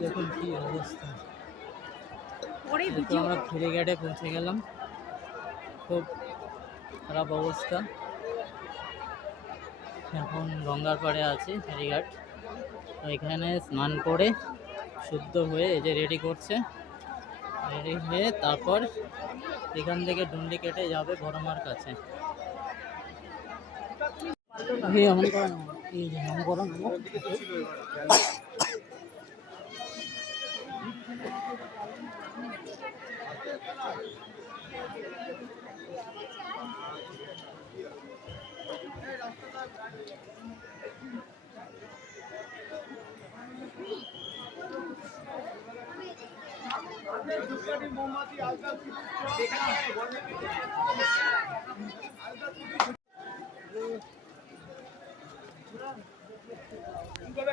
দেখুন কি অবস্থা। আমরা ফেরিঘাটে পৌঁছে গেলাম। খুব খারাপ অবস্থা। এখন গঙ্গার পাড়ে আছি, ফেরিঘাট। তো এখানে স্নান করে শুদ্ধ হয়ে এই যে রেডি করছে। রেডি হয়ে তারপর এখান থেকে ডুন্ডি কেটে যাবে বড়মার কাছে। এমন করো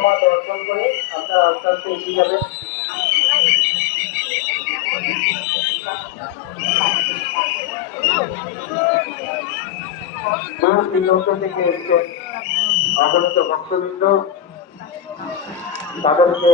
বড় দর্শন করে আস্তে আস্তে এগিয়ে যাবেন দূর দূরান্ত থেকে এসছেন অগণিত ভক্তবৃন্দ তাদেরকে